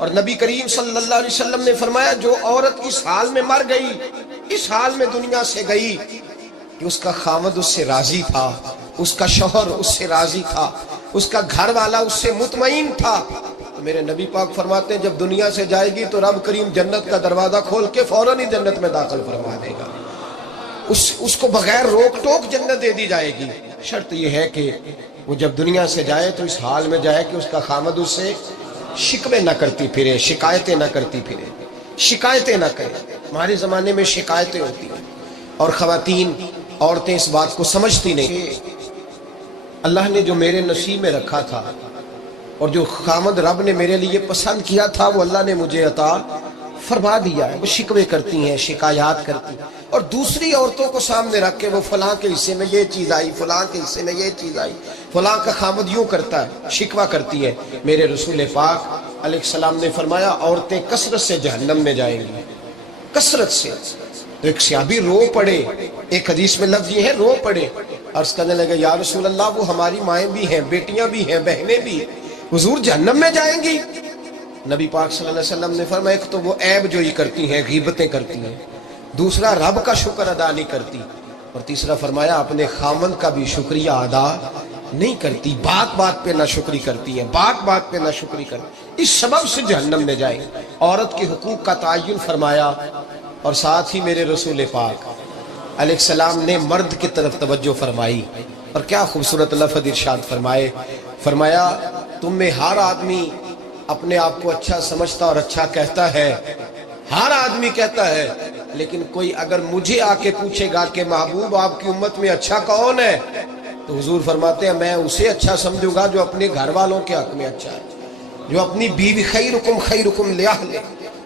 اور نبی کریم صلی اللہ علیہ وسلم نے فرمایا جو عورت اس حال میں مر گئی، اس حال میں دنیا سے گئی کہ اس کا خاوند اس سے راضی تھا، اس کا شوہر اس سے راضی تھا، اس کا گھر والا اس سے مطمئن تھا، تو میرے نبی پاک فرماتے ہیں جب دنیا سے جائے گی تو رب کریم جنت کا دروازہ کھول کے فوراً ہی جنت میں داخل فرما دے گا، اس کو بغیر روک ٹوک جنت دے دی جائے گی۔ شرط یہ ہے کہ وہ جب دنیا سے جائے تو اس حال میں جائے کہ اس کا خاوند اس سے شکوے نہ کرتی پھرے، شکایتیں نہ کرتی پھرے، شکایتیں نہ کرے۔ ہمارے زمانے میں شکایتیں ہوتی ہیں اور خواتین عورتیں اس بات کو سمجھتی نہیں کہ اللہ نے جو میرے نصیب میں رکھا تھا اور جو خامد رب نے میرے لیے پسند کیا تھا وہ اللہ نے مجھے عطا فرما دیا ہے۔ وہ شکوے کرتی ہیں، شکایات کرتی ہیں، اور دوسری عورتوں کو سامنے رکھ کے وہ فلاں کے حصے میں یہ چیز آئی، فلاں کے حصے میں یہ چیز آئی، فلاں کا خامد یوں کرتا ہے، شکوہ کرتی ہے۔ میرے رسول پاک علیہ السلام نے فرمایا عورتیں کثرت سے جہنم میں جائیں گی، کثرت سے۔ تو ایک صحابی رو پڑے، ایک حدیث میں لفظ یہ ہے رو پڑے، عرض کرنے لگے یا رسول اللہ وہ ہماری مائیں بھی ہیں، بیٹیاں بھی ہیں، بہنیں بھی ہیں، حضور جہنم میں جائیں گی؟ نبی پاک صلی اللہ علیہ وسلم نے فرمایا ایک تو وہ عیب جوئی کرتی ہیں، غیبتیں کرتی ہیں، دوسرا رب کا شکر ادا نہیں کرتی، اور تیسرا فرمایا اپنے خامن کا بھی شکریہ ادا نہیں کرتی، بات بات پہ نہ شکری کرتی ہے، بات بات پہ نہ شکری کرتی، اس سبب سے جہنم میں جائیں۔ عورت کے حقوق کا تعین فرمایا، اور ساتھ ہی میرے رسول پاک علیہ السلام نے مرد کی طرف توجہ فرمائی، اور کیا خوبصورت لفظ ارشاد فرمایا تم میں ہر آدمی اپنے آپ کو اچھا سمجھتا اور اچھا کہتا ہے، ہر آدمی کہتا ہے، لیکن کوئی اگر مجھے آ کے پوچھے گا کہ محبوب آپ کی امت میں اچھا کون ہے، تو حضور فرماتے ہیں میں اسے اچھا سمجھوں گا جو اپنے گھر والوں کے حق میں اچھا ہے، جو اپنی بیوی خیرکم لأہلہ،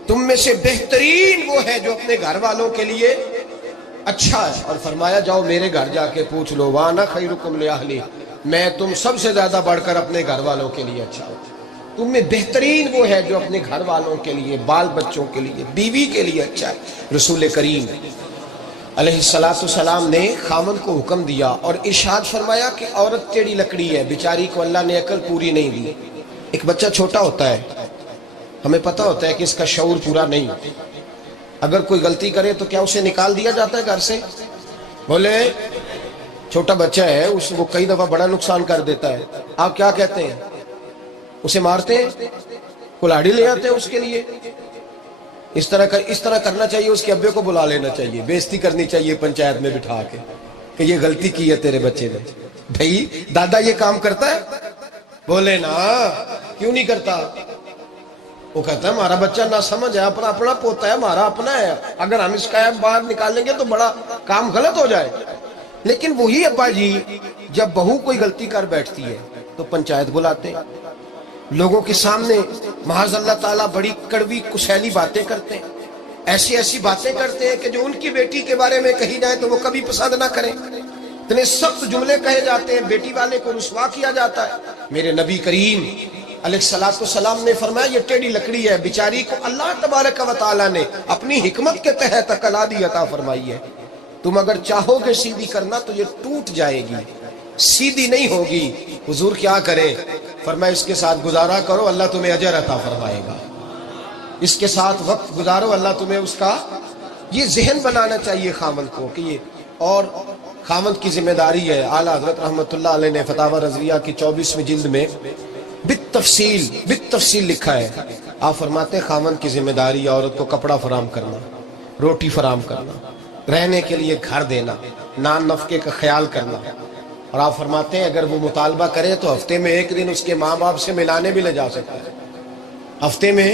تم میں سے بہترین وہ ہے جو اپنے گھر والوں کے لیے اچھا ہے، اور فرمایا جاؤ میرے گھر جا کے پوچھ لو وانا خیرکم لأہلی، میں تم سب سے زیادہ بڑھ کر اپنے گھر والوں کے لیے اچھا ہوں، تم میں بہترین وہ ہے جو اپنے گھر والوں کے لیے، بال بچوں کے لیے، بیوی کے لیے اچھا ہے۔ رسول کریم علیہ السلام نے خامن کو حکم دیا اور ارشاد فرمایا کہ عورت ٹیڑھی لکڑی ہے، بیچاری کو اللہ نے عقل پوری نہیں دی۔ ایک بچہ چھوٹا ہوتا ہے، ہمیں پتہ ہوتا ہے کہ اس کا شعور پورا نہیں، اگر کوئی غلطی کرے تو کیا اسے نکال دیا جاتا ہے گھر سے؟ بولے چھوٹا بچہ ہے، وہ کئی دفعہ بڑا نقصان کر دیتا ہے، آپ کیا کہتے ہیں؟ اسے مارتے ہیں، کلاڑی لے آتے ہیں اس کے لیے؟ اس طرح کرنا چاہیے، اس کے ابے کو بلا لینا چاہیے، بےزتی کرنی چاہیے پنچایت میں بٹھا کے کہ یہ غلطی کی ہے تیرے بچے نے۔ بھئی دادا یہ کام کرتا ہے؟ بولے نا، کیوں نہیں کرتا؟ وہ کہتا ہے ہمارا بچہ نہ سمجھ ہے، اپنا پوتا ہے، ہمارا اپنا ہے، اگر ہم اس کا باہر نکالیں گے تو بڑا کام غلط ہو جائے۔ لیکن وہی ابا جی جب بہو کوئی غلطی کر بیٹھتی ہے تو پنچایت بلاتے ہیں، لوگوں کے سامنے معاذ اللہ تعالیٰ بڑی کڑوی کسیلی باتیں کرتے ہیں، ایسی باتیں کرتے ہیں کہ جو ان کی بیٹی کے بارے میں کہی جائے تو وہ کبھی پسند نہ کریں، اتنے سخت جملے کہے جاتے ہیں، بیٹی والے کو رسوا کیا جاتا ہے۔ میرے نبی کریم علیہ السلام نے فرمایا یہ ٹیڑھی لکڑی ہے، بیچاری کو اللہ تبارک و تعالیٰ نے اپنی حکمت کے تحت عقل عادی عطا فرمائی ہے، تم اگر چاہو گے سیدھی کرنا تو یہ ٹوٹ جائے گی، سیدھی نہیں ہوگی۔ حضور کیا کریں؟ فرمایا اس کے ساتھ گزارا کرو، اللہ تمہیں اجر عطا فرمائے گا، اس کے ساتھ وقت گزارو، اللہ تمہیں اس کا، یہ ذہن بنانا چاہیے خامن کو کہ یہ، اور خامن کی ذمہ داری ہے۔ اعلیٰ حضرت رحمۃ اللہ علیہ نے فتاوی رضویہ کی 24ویں جلد میں بالتفصیل لکھا ہے، آپ فرماتے ہیں خامن کی ذمہ داری ہے عورت کو کپڑا فراہم کرنا، روٹی فراہم کرنا، رہنے کے لیے گھر دینا، نان نفقے کا خیال کرنا، اور آپ فرماتے ہیں اگر وہ مطالبہ کرے تو ہفتے میں ایک دن اس کے ماں باپ سے ملانے بھی لے جا سکتا ہے، ہفتے میں،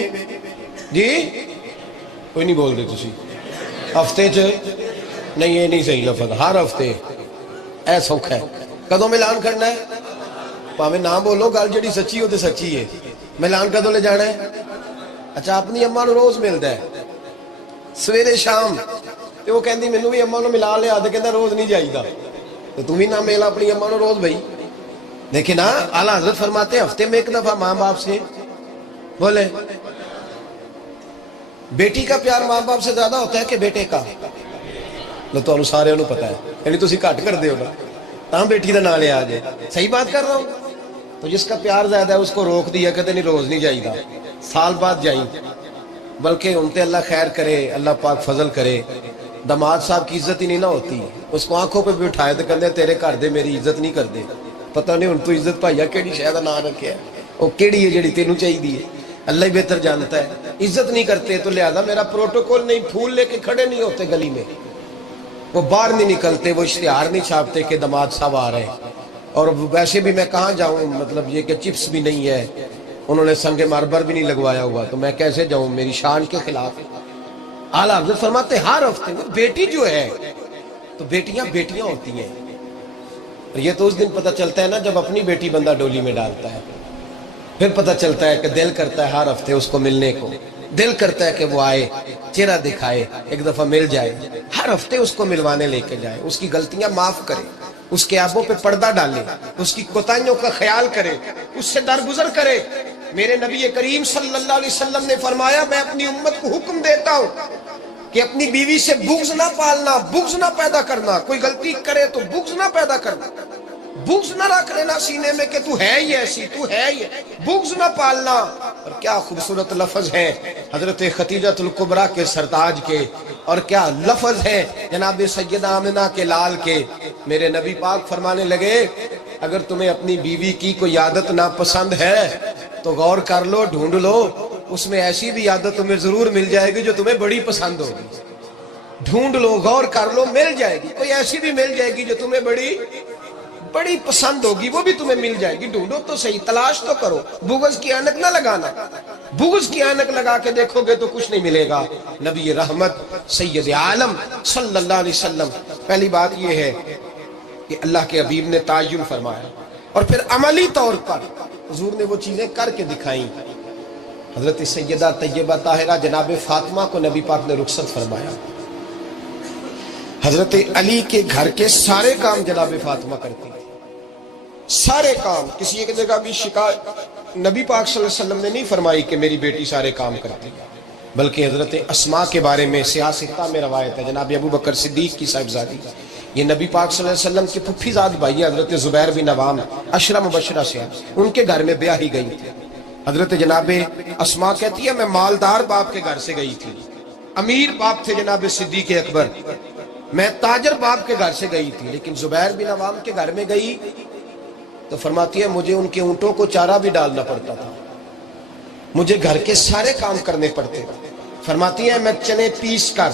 جی کوئی نہیں بول رہے تسی، ہفتے نہیں، یہ نہیں صحیح لفظ، ہر ہفتے اے سوکھ ہے، کدوں ملان کرنا ہے؟ پاویں نہ بولو، گل جڑی سچی ہو تے سچی ہے، ملان کدوں لے جانا ہے؟ اچھا اپنی اماں نو روز ملدا ہے سویرے شام، تے وہ کہندی مینوں بھی اماں نو ملا لیا، تے کہندا روز نہیں جائیدا، تو تم ہی نہ مل اپنی اماں نو روز بھائی۔ لیکن ہاں اعلیٰ حضرت فرماتے ہیں ہفتے میں ایک دفعہ ماں باپ سے، بولے بیٹی کا پیار ماں باپ سے زیادہ ہوتا ہے کہ بیٹے کا؟ لو تو سارے انہوں پتا ہے، یعنی تسی گھٹ کر دے ہو نا، تاں بیٹی دا نام لے آ جائے، صحیح بات کر رہا ہوں؟ تو جس کا پیار زیادہ ہے اس کو روک دیا کہتے نہیں روز نہیں جائیدا، سال بعد جائیں، بلکہ ان تے اللہ خیر کرے، اللہ پاک فضل کرے، دماد صاحب کی عزت ہی نہیں نہ ہوتی، اس کو آنکھوں پہ بھی اٹھائے تو کہتے تیرے گھر دے میری عزت نہیں کرتے، پتہ نہیں ان تو عزت پائیا کیڑی شاید نہ رکھے وہ کیڑی ہے جڑی تینوں چاہیے، اللہ ہی بہتر جانتا ہے۔ عزت نہیں کرتے تو لہذا میرا پروٹوکول نہیں، پھول لے کے کھڑے نہیں ہوتے گلی میں، وہ باہر نہیں نکلتے، وہ اشتہار نہیں چھاپتے کہ دماد صاحب آ رہے ہیں، اور ویسے بھی میں کہاں جاؤں، مطلب یہ کہ چپس بھی نہیں ہے، انہوں نے سنگ مرمر بھی نہیں لگوایا ہوا، تو میں کیسے جاؤں، میری شان کے خلاف ہے۔ اعلیٰ حضرت فرماتے ہر ہفتے میں بیٹی جو ہے، تو بیٹیاں بیٹیاں ہوتی ہیں، اور یہ تو اس دن پتہ چلتا ہے نا جب اپنی بیٹی بندہ ڈولی میں ڈالتا ہے، پھر پتہ چلتا ہے کہ دل کرتا ہے ہر ہفتے اس کو ملنے کو، دل کرتا ہے کہ وہ آئے، چہرہ دکھائے، ایک دفعہ مل جائے، ہر ہفتے اس کو ملوانے لے کے جائے، اس کی غلطیاں معاف کرے، اس کے عیبوں پہ پردہ ڈالے، اس کی کوتاہیوں کا خیال کرے، اس سے درگزر کرے۔ میرے نبی کریم صلی اللہ علیہ وسلم نے فرمایا میں اپنی امت کو حکم دیتا ہوں کہ اپنی بیوی سے بغض نہ پالنا، بغض نہ پیدا کرنا، کوئی غلطی کرے تو بغض نہ پیدا کرنا، بغض نہ رکھ لینا سینے میں کہ تو ہے ہی ایسی، تو ہے ہی، بغض نہ پالنا۔ اور کیا خوبصورت لفظ ہیں حضرت خدیجۃ الکبریٰ کے سرتاج کے، اور کیا لفظ ہیں جناب سیدہ آمنہ کے لال کے۔ میرے نبی پاک فرمانے لگے اگر تمہیں اپنی بیوی کی کوئی عادت ناپسند ہے تو غور کر لو، ڈھونڈ لو، اس میں ایسی بھی عادت تمہیں ضرور مل جائے گی جو تمہیں بڑی پسند ہوگی، ڈھونڈ لو، غور کر لو، مل جائے گی، کوئی ایسی بھی مل جائے گی جو تمہیں بڑی پسند ہوگی، وہ بھی تمہیں مل جائے گی، ڈھونڈو تو صحیح، تلاش تو کرو، بغض کی اینک نہ لگانا، بغض کی اینک لگا کے دیکھو گے تو کچھ نہیں ملے گا۔ نبی رحمت سید عالم صلی اللہ علیہ وسلم، پہلی بات یہ ہے کہ اللہ کے حبیب نے تعین فرمایا، اور پھر عملی طور پر حضور نے وہ چیزیں کر کے دکھائیں۔ حضرت سیدہ طیبہ طاہرہ جناب فاطمہ کو نبی پاک نے رخصت فرمایا، حضرت علی کے گھر کے سارے کام جناب فاطمہ کرتی تھی، سارے کام، کسی ایک جگہ بھی شکایت نبی پاک صلی اللہ علیہ وسلم نے نہیں فرمائی کہ میری بیٹی سارے کام کرتی ہے، بلکہ حضرت اسماء کے بارے میں سیاستہ میں روایت ہے، جناب ابو بکر صدیق کی صاحبزادی، یہ نبی پاک صلی اللہ علیہ وسلم کے پھپھی زاد بھائی حضرت زبیر بن عوام عشرہ مبشرہ سے، ان کے گھر میں بیاہی گئی تھی۔ حضرت جناب اسماء کہتی ہے میں مالدار باپ کے گھر سے گئی تھی، امیر باپ تھے جناب صدیق اکبر، میں تاجر باپ کے گھر سے گئی تھی، لیکن زبیر بن عوام کے گھر میں گئی تو فرماتی ہے مجھے ان کے اونٹوں کو چارہ بھی ڈالنا پڑتا تھا، مجھے گھر کے سارے کام کرنے پڑتے، فرماتی ہے میں چنے پیس کر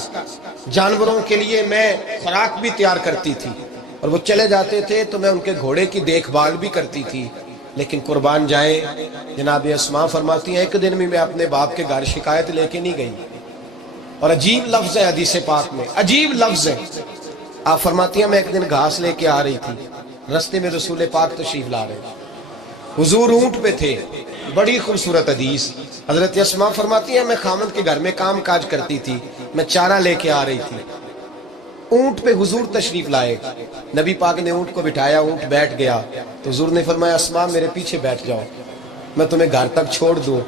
جانوروں کے لیے میں خوراک بھی تیار کرتی تھی، اور وہ چلے جاتے تھے تو میں ان کے گھوڑے کی دیکھ بھال بھی کرتی تھی، لیکن قربان جائیں جناب اسماء فرماتی ہیں ایک دن بھی میں اپنے باپ کے گھر شکایت لے کے نہیں گئی، اور عجیب لفظ ہے حدیث پاک میں، عجیب لفظ ہے، آپ فرماتی ہیں میں ایک دن گھاس لے کے آ رہی تھی، رستے میں رسول پاک تشریف لا رہے تھے، حضور اونٹ پہ تھے، بڑی خوبصورت حدیث، حضرت اسماء فرماتی ہیں میں خامد کے گھر میں کام کاج کرتی تھی، میں چارہ لے کے آ رہی تھی، اونٹ پہ حضور تشریف لائے، نبی پاک نے اونٹ کو بٹھایا، اونٹ بیٹھ گیا تو حضور نے فرمایا اسماء میرے پیچھے بیٹھ جاؤ، میں تمہیں گھر تک چھوڑ دوں،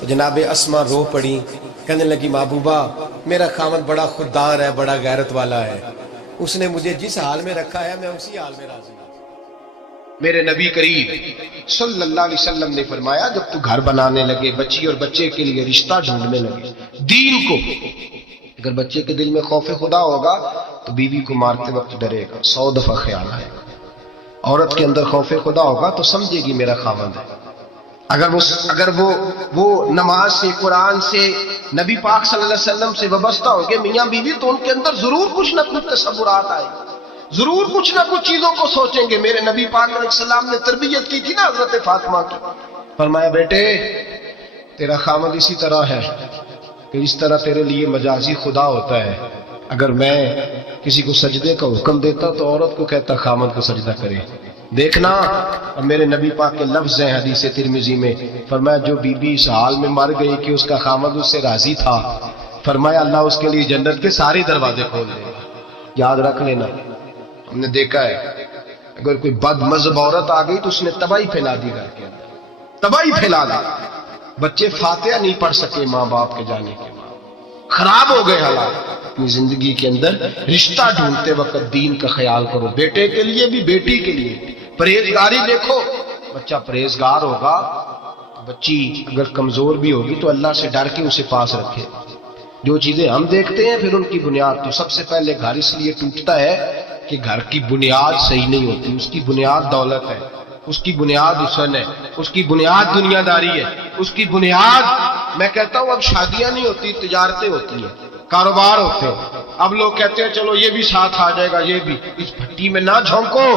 تو جناب اسماء رو پڑی، کہنے لگی محبوبہ میرا خامد بڑا خوددار ہے، بڑا غیرت والا ہے، اس نے مجھے جس حال میں رکھا ہے میں اسی حال میں راضی ہوں۔ میرے نبی کریم صلی اللہ علیہ وسلم نے فرمایا جب تو گھر بنانے لگے، بچی اور بچے کے لیے رشتہ ڈھونڈنے لگے، دین کو، اگر بچے کے دل میں خوف خدا ہوگا تو بیوی کو مارتے وقت ڈرے گا، 100 دفعہ خیال آئے گا، عورت کے اندر خوف خدا ہوگا تو سمجھے گی میرا خاوند ہے، اگر وہ نماز سے، قرآن سے، نبی پاک صلی اللہ علیہ وسلم سے وابستہ ہوں گے میاں بیوی، تو ان کے اندر ضرور کچھ نہ کچھ تصورات آئے، ضرور کچھ نہ کچھ چیزوں کو سوچیں گے۔ میرے نبی پاک علیہ السلام نے تربیت کی تھی نا حضرت فاطمہ کی، فرمایا بیٹے تیرا خامد اسی طرح ہے کہ اس طرح تیرے لیے مجازی خدا ہوتا ہے، اگر میں کسی کو سجدے کا حکم دیتا تو عورت کو کہتا خامد کو سجدہ کرے، دیکھنا۔ اور میرے نبی پاک کے لفظ ہیں حدیث ترمذی میں، فرمایا جو بی بی اس حال میں مر گئی کہ اس کا خامد اس سے راضی تھا، فرمایا اللہ اس کے لیے جنت کے سارے دروازے کھول دے گا۔ یاد رکھ لینا، ہم نے دیکھا ہے اگر کوئی بد مذہب عورت آ گئی تو اس نے تباہی پھیلا دی گھر کے اندر، تباہی پھیلا دی، بچے فاتحہ نہیں پڑھ سکے ماں باپ کے جانے کے بعد، خراب ہو گئے حالات۔ اپنی زندگی کے اندر رشتہ ڈھونڈتے وقت دین کا خیال کرو، بیٹے کے لیے بھی بیٹی کے لیے، پرہیزگاری دیکھو، بچہ پرہیزگار ہوگا بچی اگر کمزور بھی ہوگی تو اللہ سے ڈر کے اسے پاس رکھے. جو چیزیں ہم دیکھتے ہیں پھر ان کی بنیاد، تو سب سے پہلے گھر اس لیے ٹوٹتا ہے کہ گھر کی بنیاد صحیح نہیں ہوتی. اس کی بنیاد دولت ہے، اس کی بنیاد حسن ہے، اس کی بنیاد دنیا داری ہے، اس کی بنیاد، میں کہتا ہوں اب شادیاں نہیں ہوتی، تجارتیں ہوتی ہیں، کاروبار ہوتے ہیں. اب لوگ کہتے ہیں چلو یہ بھی ساتھ آ جائے گا، یہ بھی. اس بھٹی میں نہ جھونکو،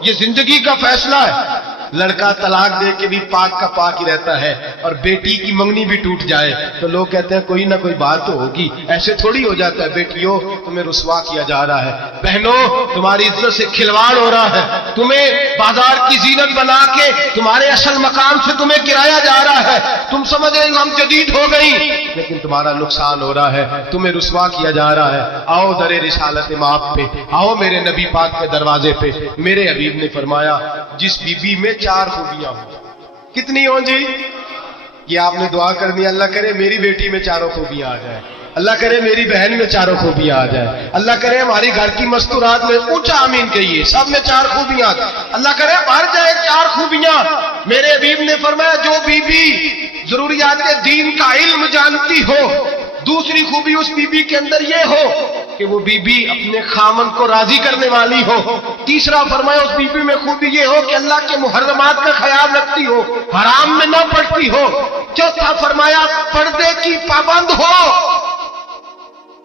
یہ زندگی کا فیصلہ ہے. لڑکا طلاق دے کے بھی پاک کا پاک ہی رہتا ہے، اور بیٹی کی منگنی بھی ٹوٹ جائے تو لوگ کہتے ہیں کوئی نہ کوئی بات تو ہوگی. ایسے تھوڑی ہو جاتا ہے. بیٹیوں تمہیں رسوا کیا جا رہا ہے، بہنوں تمہاری عزت سے کھلواڑ ہو رہا ہے، تمہیں بازار کی زینت بنا کے تمہارے اصل مقام سے تمہیں گرایا جا رہا ہے. تم سمجھ رہے ہم جدید ہو گئی، لیکن تمہارا نقصان ہو رہا ہے، تمہیں رسوا کیا جا رہا ہے. آؤ در رسالت مآب پہ، آؤ میرے نبی پاک کے دروازے پہ. میرے حبیب نے فرمایا جس بی بی میں 4 خوبیاں ہوں. کتنی ہوں جی؟ یہ آپ نے دعا کرنی، اللہ کرے میری بیٹی میں 4 خوبیاں آ جائے، اللہ کرے میری بہن میں 4 خوبیاں آ جائے، اللہ کرے ہماری گھر کی مستورات میں، اونچا آمین کہیے، سب میں 4 خوبیاں آ جائے، اللہ کرے بھر جائے 4 خوبیاں. میرے حبیب نے فرمایا جو بی بی ضروریات دین کا علم جانتی ہو، دوسری خوبی اس بی بی کے اندر یہ ہو کہ وہ بی بی اپنے خامن کو راضی کرنے والی ہو. تیسرا فرمایا اس بی بی میں خوبی یہ ہو کہ اللہ کے محرمات کا خیال رکھتی ہو، حرام میں نہ پڑتی ہو. چوتھا فرمایا پردے کی پابند ہو.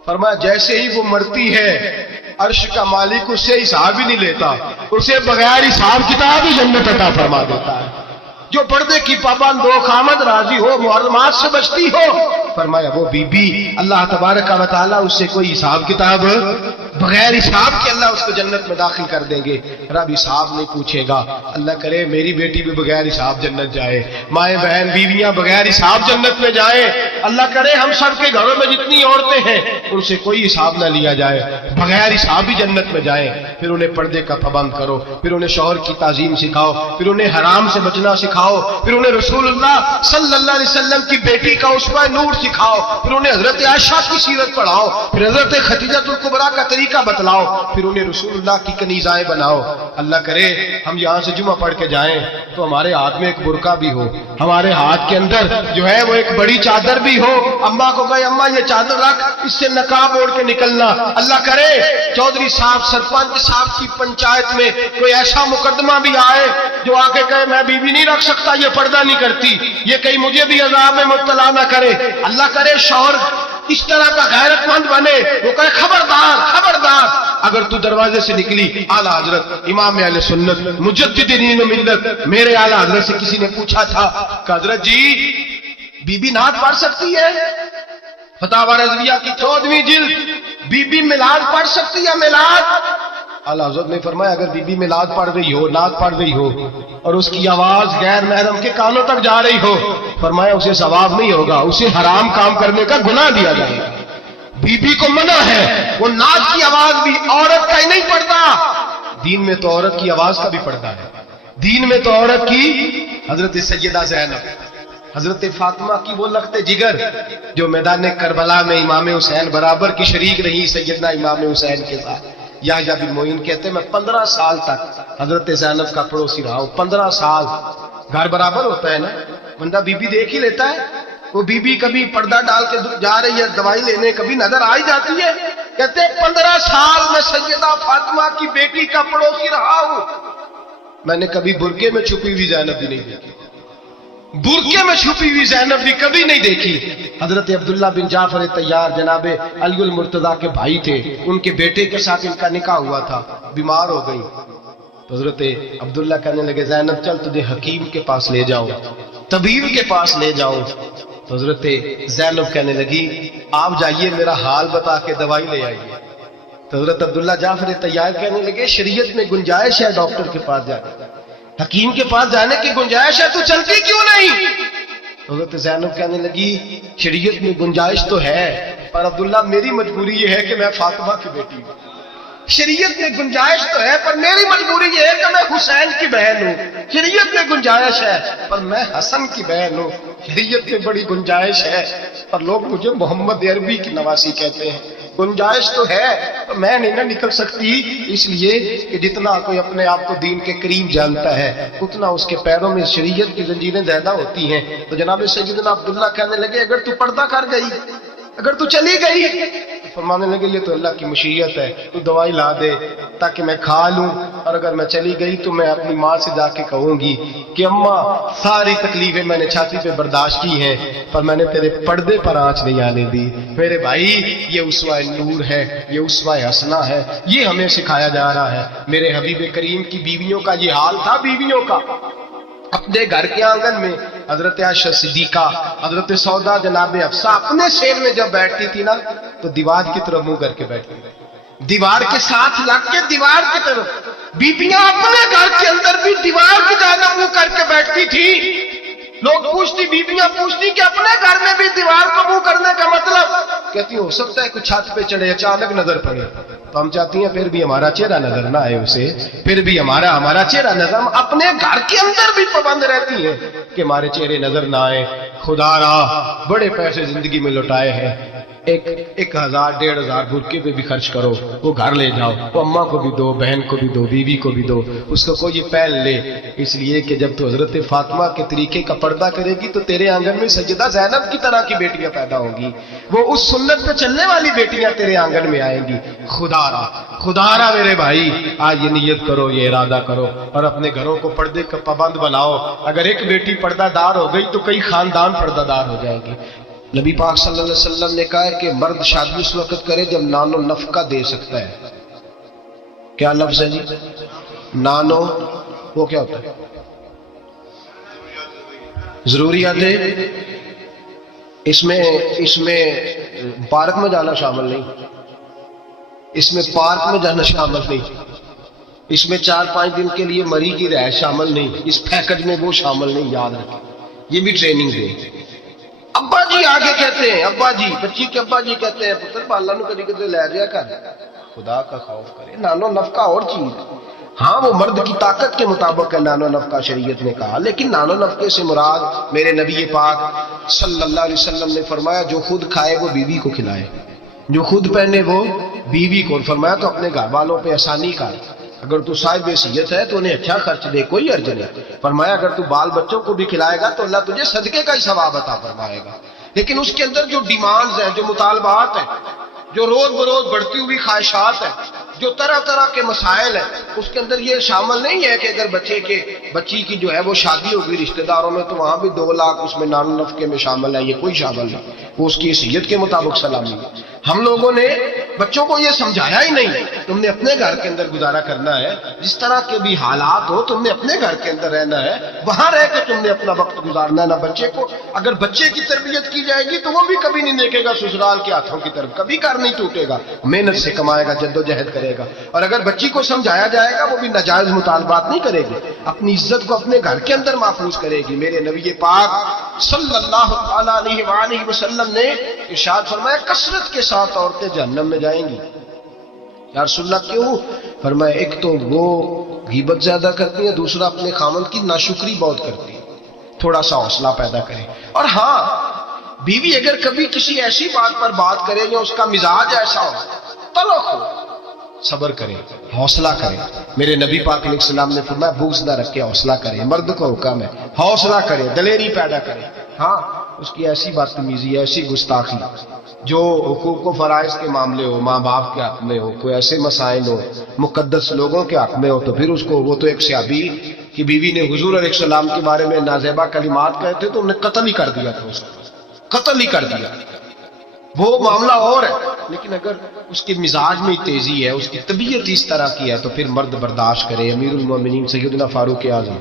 فرمایا جیسے ہی وہ مرتی ہے عرش کا مالک اس سے حساب ہی نہیں لیتا، اسے بغیر حساب کتاب ہی جنت عطا فرما دیتا ہے. جو پردے کی پابند ہو، خامد راضی ہو، محرمات سے بچتی ہو، فرمایا وہ بی بی اللہ تبارک و تعالیٰ اس سے کوئی حساب کتاب بغیر حساب کے اللہ اس کو جنت میں داخل کر دیں گے. رب حساب نہیں پوچھے گا. اللہ کرے میری بیٹی بھی بغیر حساب جنت جائے، مائیں بہن بیویاں بغیر حساب جنت میں جائیں. اللہ کرے ہم سب کے گھروں میں جتنی عورتیں ہیں ان سے کوئی حساب نہ لیا جائے، بغیر حساب ہی جنت میں جائیں. پھر انہیں پردے کا پابند کرو، پھر انہیں شوہر کی تعظیم سکھاؤ، پھر انہیں حرام سے بچنا سکھاؤ، پھر انہیں رسول اللہ صلی اللہ علیہ وسلم کی بیٹی کا اسوہ نور سکھاؤ، پھر انہیں حضرت عائشہ کی سیرت پڑھاؤ، پھر حضرت خدیجہ الکبریٰ کا طریقہ بتلاؤ، پھر انہیں رسول اللہ کی کنیزائیں بناؤ. اللہ کرے ہم یہاں سے جمعہ پڑھ کے جائیں تو ہمارے ہاتھ میں ایک برقع بھی ہو، ہمارے ہاتھ کے اندر جو ہے وہ ایک بڑی چادر بھی ہو. اماں کو کہے اماں یہ چادر رکھ، اس سے نقاب اوڑھ کے نکلنا. اللہ کرے چودھری صاحب سرپنچ صاحب کی پنچایت میں کوئی ایسا مقدمہ بھی آئے جو آ کے کہے میں بیوی نہیں رکھ سکتا، یہ پردہ نہیں کرتی، یہ کہیں مجھے بھی عذاب میں مبتلا نہ کرے. اللہ کرے شوہر اس طرح کا غیرت مند بنے، وہ کہے خبردار خبردار، اگر تو دروازے سے نکلی اعلیٰ حضرت امام اہل سنت مجدد دین و ملت میرے اعلیٰ حضرت سے کسی نے پوچھا تھا کہ حضرت جی بی بی نعت پڑھ سکتی ہے؟ فتاوی رضویہ کی 14ویں جلد، بی بی میلاد پڑھ سکتی ہے؟ میلاد اعلیٰ حضرت نے فرمایا اگر بی بی میلاد پڑھ رہی ہو، نعت پڑھ رہی ہو اور اس کی آواز غیر محرم کے کانوں تک جا رہی ہو، فرمایا اسے ثواب نہیں ہوگا، اسے حرام کام کرنے کا گناہ دیا جائے گا. بی بی کو منع ہے، وہ نعت کی آواز بھی عورت کا ہی نہیں پڑتا، دین میں تو عورت کی آواز کا بھی پڑتا ہے. دین میں تو عورت کی حضرت سیدہ زینب، حضرت فاطمہ کی وہ لخت جگر جو میدان کربلا میں امام حسین برابر کی شریک رہی سیدنا امام حسین کے ساتھ. یحییٰ بن معین کہتے ہیں میں 15 سال تک حضرت زینب کا پڑوسی رہا ہوں. 15 سال گھر برابر ہوتا ہے نا، بندہ بی بی دیکھ ہی لیتا ہے. وہ بی بی کبھی پردہ ڈال کے جا رہی ہے دوائی لینے، کبھی نظر آ ہی جاتی ہے. کہتے ہیں 15 سال میں سیدہ فاطمہ کی بیٹی کا پڑوسی رہا ہوں، میں نے کبھی برقعے میں چھپی ہوئی زینب بھی نہیں دیکھی، برقعے میں چھپی ہوئی زینب بھی کبھی نہیں دیکھی. حضرت عبداللہ بن جعفر طیار جناب علی المرتضیٰ کے بھائی تھے، ان کے بیٹے کے ساتھ ان کا نکاح ہوا تھا، بیمار ہو گئی تو حضرت عبداللہ کہنے لگے زینب چل تجھے حکیم کے پاس لے جاؤں، طبیب کے پاس لے جاؤں. تو حضرت زینب کہنے لگی آپ جائیے میرا حال بتا کے دوائی لے آئیے. تو حضرت عبداللہ جعفر طیار کہنے لگے شریعت میں گنجائش ہے ڈاکٹر کے پاس جانے، حکیم کے پاس جانے کی گنجائش ہے، تو چلتی کیوں نہیں؟ حضرت زینب کہنے لگی شریعت میں گنجائش تو ہے پر عبداللہ میری مجبوری یہ ہے کہ میں فاطمہ کی بیٹی ہوں. شریعت میں گنجائش تو ہے پر میری مجبوری یہ ہے کہ میں حسین کی بہن ہوں. شریعت میں گنجائش ہے پر میں حسن کی بہن ہوں. شریعت میں بڑی گنجائش ہے پر لوگ مجھے محمد عربی کی نواسی کہتے ہیں. گنجائش تو ہے، میں نہیں نہ نکل سکتی، اس لیے کہ جتنا کوئی اپنے آپ کو دین کے کریم جانتا ہے اتنا اس کے پیروں میں شریعت کی زنجیریں زیادہ ہوتی ہیں۔ تو جناب سیدنا عبداللہ کہنے لگے اگر تو پردہ کر گئی، اگر تو چلی گئی، فرمانے لگے یہ تو اللہ کی مشیت ہے، تو دوائی لا دے تاکہ میں کھا لوں، اور اگر میں چلی گئی تو میں اپنی ماں سے جا کے کہوں گی کہ اماں ساری تکلیفیں میں نے چھاتی پہ برداشت کی ہیں، پر میں نے تیرے پردے پر آنچ نہیں آنے دی۔ میرے بھائی یہ اسوہ نور ہے، یہ اسوہ حسنہ ہے، یہ ہمیں سکھایا جا رہا ہے۔ میرے حبیب کریم کی بیویوں کا یہ حال تھا، بیویوں کا اپنے گھر کے آنگن میں حضرت عائشہ صدیقہ، حضرت سودا جناب حفصہ اپنے سین میں جب بیٹھتی تھی نا تو دیوار کی طرف منہ کر کے بیٹھتی تھی، دیوار کے ساتھ لگ کے دیوار کی طرف۔ بیبیاں اپنے گھر کے اندر بھی دیوار کی جانب منہ کر کے بیٹھتی تھی۔ لوگ پوچھتی، بیبیاں پوچھتی کہ اپنے گھر میں بھی دیوار کو منہ کرنے کا مطلب؟ کہتی ہو سکتا ہے کچھ چھت پہ چڑھے اچانک نظر پڑے تو ہم چاہتی ہیں پھر بھی ہمارا چہرہ نظر نہ آئے اسے، پھر بھی ہمارا چہرہ نظر، ہم اپنے گھر کے اندر بھی پابند رہتی ہیں کہ ہمارے چہرے نظر نہ آئے۔ خدا را بڑے پیسے زندگی میں لوٹائے ہیں، 1000 1500 برقعے پہ بھی خرچ کرو، وہ گھر لے جاؤ، وہ اماں کو بھی دو، بہن کو بھی دو، بیوی کو بھی دو، اس کو کوئی پہن لے، اس لیے کہ جب تو حضرت فاطمہ کے طریقے کا پردہ کرے گی تو تیرے آنگن میں سیدہ زینب کی طرح کی بیٹیاں پیدا ہوں گی، وہ اس سنت پہ چلنے والی بیٹیاں تیرے آنگن میں آئیں گی۔ خدا را میرے بھائی آج یہ نیت کرو، یہ ارادہ کرو اور اپنے گھروں کو پردے کا پابند بناؤ۔ اگر ایک بیٹی پردہ دار ہو گئی تو کئی خاندان پردہ دار ہو جائیں گے۔ نبی پاک صلی اللہ علیہ وسلم نے کہا ہے کہ مرد شادی اس وقت کرے جب نانو نفقہ دے سکتا ہے۔ کیا لفظ ہے جی؟ نانو، وہ کیا ہوتا ہے؟ ضروریات ہے۔ اس میں پارک میں جانا شامل نہیں، اس میں پارک میں جانا شامل نہیں، اس میں 4-5 دن کے لیے مری کی رہائش شامل نہیں، اس پیکج میں وہ شامل نہیں، یاد رکھیں۔ یہ بھی ٹریننگ دے۔ ابا جی آگے کہتے ہیں، ابا جی، بچی کے ابا جی کہتے ہیں پتر بالا نو کدی کدی لے جایا کر، خدا کا خوف کرے۔ نانو نفقہ اور چیز ہے، ہاں وہ مرد کی طاقت کے مطابق ہے نانو نفقہ شریعت نے کہا، لیکن نانو نفقے سے مراد میرے نبی پاک صلی اللہ علیہ وسلم نے فرمایا جو خود کھائے وہ بیوی کو کھلائے، جو خود پہنے وہ بیوی کو، فرمایا تو اپنے گھر والوں پہ آسانی کر، اگر تو صاحب حیثیت ہے تو انہیں اچھا خرچ دے، کوئی حرج نہیں۔ فرمایا اگر تو بال بچوں کو بھی کھلائے گا تو اللہ تجھے صدقے کا ہی ثواب عطا فرمائے گا، لیکن اس کے اندر جو ڈیمانڈز ہیں، جو مطالبات ہیں، جو روز بروز بڑھتی ہوئی خواہشات ہیں، جو طرح طرح کے مسائل ہیں، اس کے اندر یہ شامل نہیں ہے کہ اگر بچی کی جو ہے وہ شادی ہو گئی رشتہ داروں میں تو وہاں بھی 2 لاکھ اس میں نان نفقے میں شامل ہے، یہ کوئی شامل نہیں، وہ اس کی حیثیت کے مطابق سلامی ہے۔ ہم لوگوں نے بچوں کو یہ سمجھایا ہی نہیں، تم نے اپنے گھر کے اندر گزارا کرنا ہے، جس طرح کے بھی حالات ہو تم نے اپنے گھر کے اندر رہنا ہے، وہاں رہ کے تم نے اپنا وقت گزارنا ہے۔ نہ بچے کو، اگر بچے کی تربیت کی جائے گی تو وہ بھی کبھی نہیں دیکھے گا سسرال کے ہاتھوں کی طرف، کبھی گھر نہیں ٹوٹے گا، محنت سے کمائے گا، جدوجہد کرے گا، اور اگر بچی کو سمجھایا جائے گا وہ بھی ناجائز مطالبات نہیں کرے گی، اپنی عزت کو اپنے گھر کے اندر محفوظ کرے گی۔ میرے نبی پاک صلی اللہ علیہ وآلہ وسلم نے ارشاد فرمایا کثرت کے ساتھ عورتیں جہنم میں جائیں گی۔ یا رسول اللہ کیوں؟ فرمایا ایک تو وہ غیبت زیادہ کرتی ہیں، دوسرا اپنے خامند کی ناشکری بہت کرتی ہے، تھوڑا سا حوصلہ پیدا کرے۔ اور ہاں بیوی اگر کبھی کسی ایسی بات پر بات کرے یا اس کا مزاج ایسا ہو، تلخ ہو، صبر کرے، حوصلہ کرے۔ میرے نبی پاک علیہ السلام نے فرمایا بغض نہ رکھے، حوصلہ کرے، مرد کو حکم ہے حوصلہ کرے، دلیری پیدا کرے۔ ہاں اس کی ایسی بدتمیزی، ایسی گستاخی جو حقوق و فرائض کے معاملے ہو، ماں باپ کے حق میں ہو، کوئی ایسے مسائل ہو، مقدس لوگوں کے حق میں ہو، تو پھر اس کو، وہ تو ایک صحابی کی بیوی نے حضور علیہ السلام کے بارے میں نازیبا کلمات کہے تھے تو انہیں قتل ہی کر دیا تھا، اس کو قتل ہی کر دیا۔ وہ معاملہ اور ہے، لیکن اگر اس کے مزاج میں تیزی ہے، اس کی طبیعت اس طرح کی ہے تو پھر مرد برداشت کرے۔ امیر المومنین سیدنا فاروق اعظم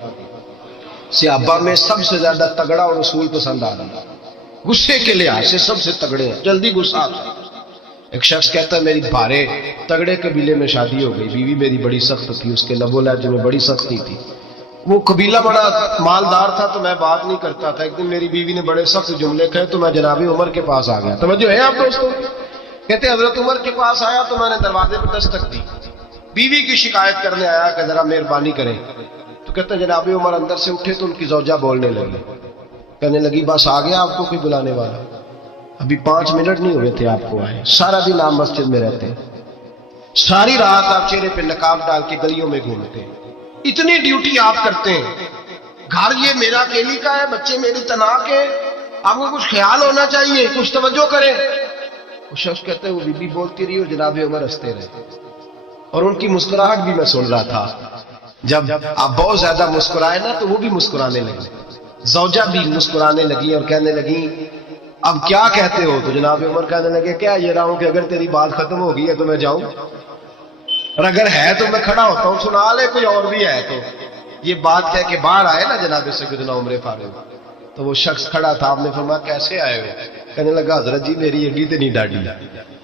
صحابہ میں سب سے زیادہ تگڑا اور رسول پسند آدمی، غصے کے لحاظ سے سب سے تگڑے ہیں، جلدی غصہ آتا ہے۔ ایک شخص کہتا ہے میری بھارے تگڑے قبیلے میں شادی ہو گئی، بیوی میری بڑی سخت تھی، اس کے لب و لہجے میں بڑی سختی تھی، وہ قبیلہ بڑا مالدار تھا تو میں بات نہیں کرتا تھا، ایک دن میری بیوی نے بڑے سخت جملے کہے تو میں جناب عمر کے پاس آ گیا۔ توجہ ہے آپ دوستوں؟ کہتے حضرت عمر کے پاس آیا تو میں نے دروازے پہ دستک دی، بیوی کی شکایت کرنے آیا کہ ذرا مہربانی کریں، تو کہتے جناب عمر اندر سے اٹھے تو ان کی زوجہ بولنے لگی، کہنے لگی بس آ گیا آپ کو کوئی بلانے والا؟ ابھی 5 منٹ نہیں ہوئے تھے آپ کو آئے، سارا دن آپ مسجد میں رہتے، ساری رات آپ چہرے پہ نقاب ڈال کے گلیوں میں گھومتے، اتنی ڈیوٹی آپ کرتے ہیں، گھر یہ میرا اکیلی کا ہے، بچے میری تنہا کے، آپ کو کچھ خیال ہونا چاہیے، کچھ توجہ کریں۔ وہ شخص کہتے ہیں وہ بی بی بولتی رہی اور جناب عمر ہنستے رہے، اور ان کی مسکراہٹ بھی میں سن رہا تھا۔ جب آپ بہت زیادہ مسکرائے نا تو وہ بھی مسکرانے لگے، زوجہ بھی مسکرانے لگی اور کہنے لگی اب کیا کہتے ہو؟ تو جناب عمر کہنے لگے کیا یہ رہا ہوں کہ اگر تیری بات ختم ہو گئی ہے تو میں جاؤں، اور اگر ہے تو میں کھڑا ہوتا ہوں، سنا لے کوئی اور بھی ہے تو۔ یہ بات کہہ کے باہر آئے نا جناب سیدنا عمر فاروق، تو وہ شخص کھڑا تھا، آپ نے فرمایا کیسے آئے ہو؟ کہنے لگا حضرت جی میری اڈی تے نہیں ڈاڈی،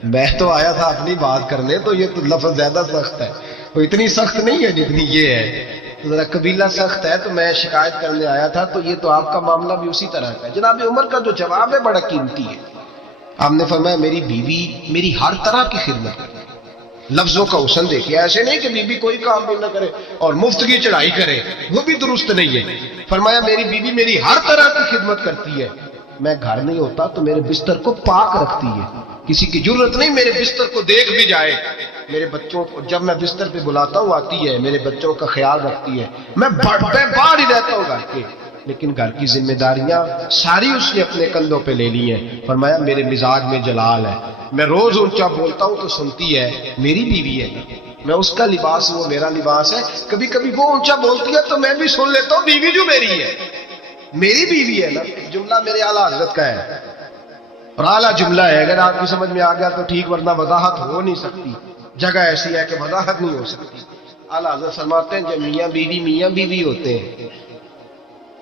میں تو آیا تھا اپنی بات کرنے، تو یہ تو لفظ زیادہ سخت ہے، وہ اتنی سخت نہیں ہے جتنی یہ ہے، ذرا قبیلہ سخت ہے، تو میں شکایت کرنے آیا تھا، تو یہ تو آپ کا معاملہ بھی اسی طرح کا ہے۔ جناب عمر کا جو جواب ہے بڑا قیمتی ہے، آپ نے فرمایا میری بیوی میری ہر طرح کی خدمت کرے، لفظوں کا حسن دیکھیے، ایسے نہیں کہ بیوی کوئی کام بھی نہ کرے اور مفت کی چڑھائی کرے، وہ بھی درست نہیں ہے۔ فرمایا میری بیوی میری ہر طرح کی خدمت کرتی ہے، میں گھر نہیں ہوتا تو میرے بستر کو پاک رکھتی ہے، کسی کی ضرورت نہیں میرے بستر کو دیکھ بھی جائے، میرے بچوں کو جب میں بستر پہ بلاتا ہوں آتی ہے، میرے بچوں کا خیال رکھتی ہے، میں باہر ہی رہتا ہوں گھر کے، لیکن گھر کی ذمہ داریاں ساری اس نے اپنے کندھوں پہ لے لی ہیں۔ فرمایا میرے مزاج میں جلال ہے، میں روز اونچا بولتا ہوں تو سنتی ہے، میری بیوی ہے، میں اس کا لباس وہ میرا لباس ہے، کبھی کبھی وہ اونچا بولتی ہے تو میں بھی سن لیتا ہوں، بیوی جو میری ہے میری بیوی ہے نا۔ جملہ میرے اعلیٰ حضرت کا ہے اور اعلیٰ جملہ ہے، اگر آپ کی سمجھ میں آ گیا تو ٹھیک، ورنہ وضاحت ہو نہیں سکتی، جگہ ایسی ہے کہ وضاحت نہیں ہو سکتی۔ اعلیٰ حضرت فرماتے ہیں جب میاں بیوی ہوتے ہیں،